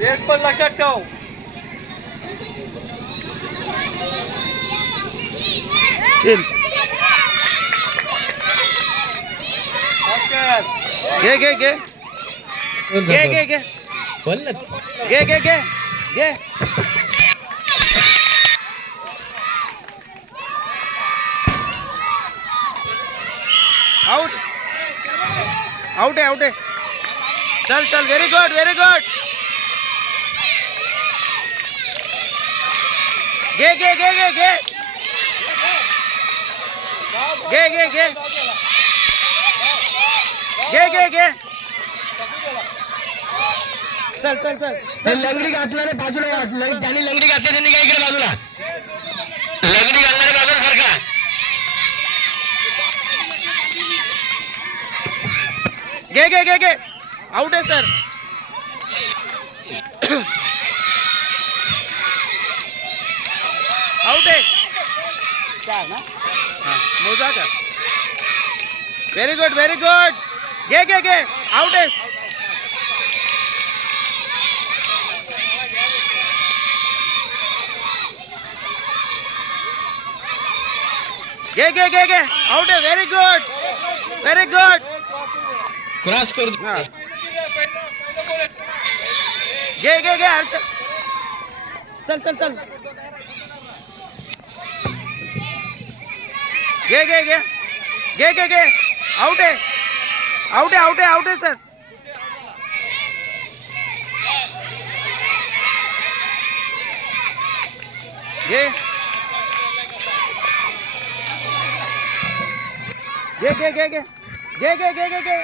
Race पण लक्षात ठेव. चल घे घे घे घे घे घे बोल ना. घे घे घे घे. आउट आउट आहे आउट आहे. चल चल व्हेरी गुड व्हेरी गुड. घे घे घे घे घे घे घे घे घे घे घे. चल चल चल. लंगडी घातल्याने बाजूला ज्याने लंगडी घातली त्यांनी काय इकडे बाजूला लंगडी घालणारे बाजूला सारखा. घे घे घे घे. आउट आहे सर. आउट आहे. चार ना. हां मोजा का. Very good very good. घे घे घे. आउट आहे. घे घे घे घे. आउट आहे. Very good very good. Cross कर. घे घे घे हर्ष. चल चल चल. घे घे घे घे घे घे. आउट आहे आउट आहे आउट आहे आउट आहे सर. घे घे घे घे घे घे घे घे घे घे.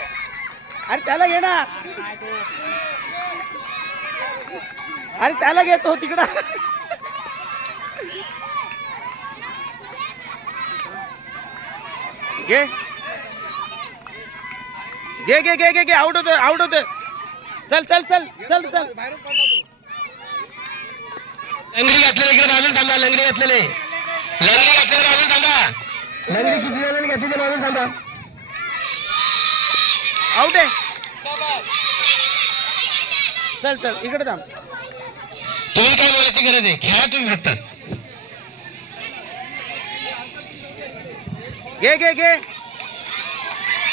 अरे त्याला घे ना. अरे त्याला घेतो तिकडं. घे घे घे घे घे घे. आउट होतोय आउट होतोय. चल चल चल चल चल. लंगडी घातलेले इकडे बाजूला थांबा. लंगडी घातलेले बाजूला थांबा. लंगडी किती जणांनी घातली ते बाजूला थांबा. आउट आहे. चल चल इकडे थांब. तुम्ही काय बोलायची गरज आहे. खेळा तुम्ही फक्त. घे घे घे.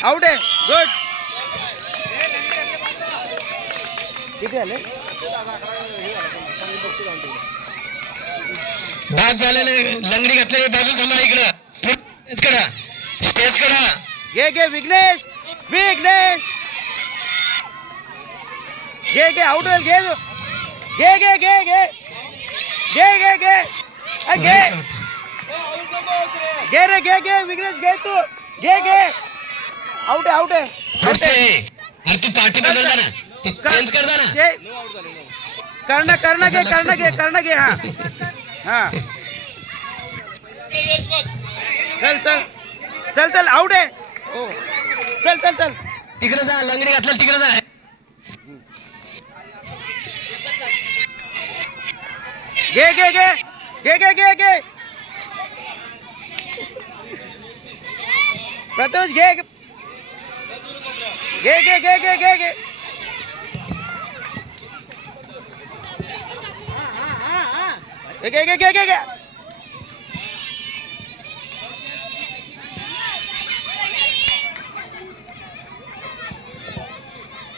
आउट आहे. गुड. किती आले. बाद झालेले लंगडी घातलेले बाजूला थांबा. इकडं स्टेज कडा. घे घे विघ्नेश विघ्नेश. घे घे. आउट होईल. घे घे घे घे घे घे घे घे घे घे रे घे घे. विघ्नेश घे तू. घे घे. आउट आहे आउट आहे आउट आहे. अरे तू पार्टी बदलता ना. चेंज कर ना. करणं करणं घे करणं घे करणं घे. हा हा. चल चल चल चल. आउट आहे. हो चल चल चल. तिकडे जा. लंगडी घातलं तिकडे जा. घे घे घे घे घे घे घे. प्रथमेश घे घे घे घे घे घे घे. घे घे घे घे घे.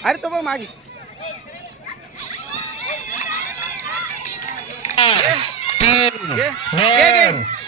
अरे तो बघ मागे. घे घे घे.